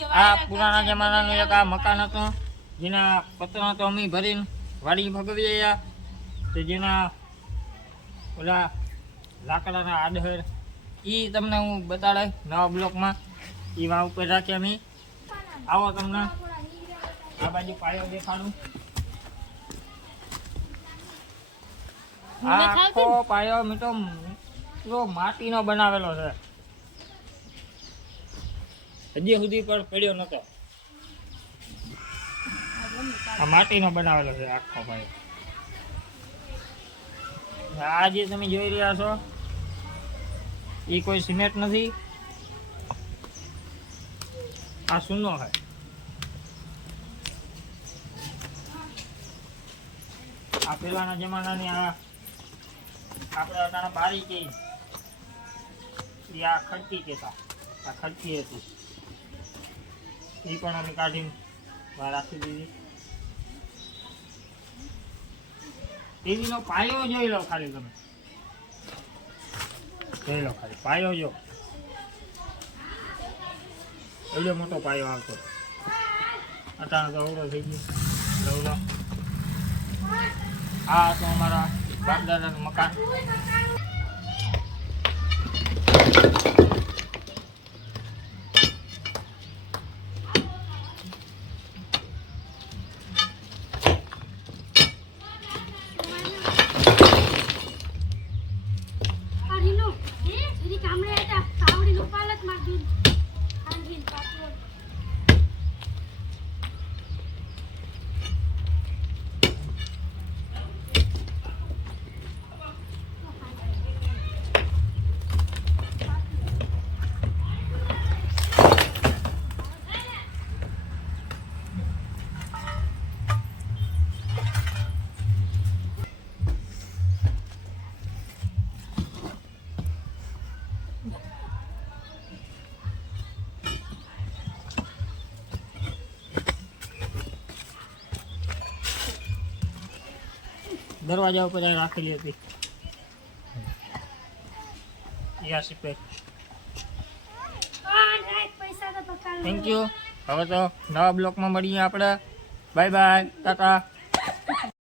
આ પુરાણા જમાનાનું એક આ મકાન હતું જેના પતરા તો અમે ભરીને વાડી ભગવી ગયા તો જેના ઓલા લાકડાના આડહર એ તમને હું બતાડે નવા બ્લોકમાં એ વા ઉપર રાખી અમે આવો તમને આ બાજુ પાયો દેખાડું આખો પાયો મીઠો પૂરો માટીનો બનાવેલો છે હજી સુધી પણ પડ્યો નતો આ માટીનો બનાવેલો છે આખો પાયો આ જે તમે જોઈ રહ્યા છો એ કોઈ સિમેન્ટ નથી આ સુનો છે આ પેલાના જમાનાની આ આપણે અત્યારે બારી કે આ ખડકી કહેતા આ ખડકી હતી એ પણ અમે કાઢીને બહાર રાખી દીધી ટીવીનો પાયો જોઈ લો ખાલી તમે જોઈ લો ખાલી પાયો જો એવડો મોટો પાયો આવતો અટાણે તો અવડો થઈ ગયો લવલો આ તો અમારા બાપ દાદાનું મકાન દરવાજા ઉપર રાખેલી હતી થેન્ક યુ હવે તો નવા બ્લોકમાં મળીએ આપણે બાય બાય ટાટા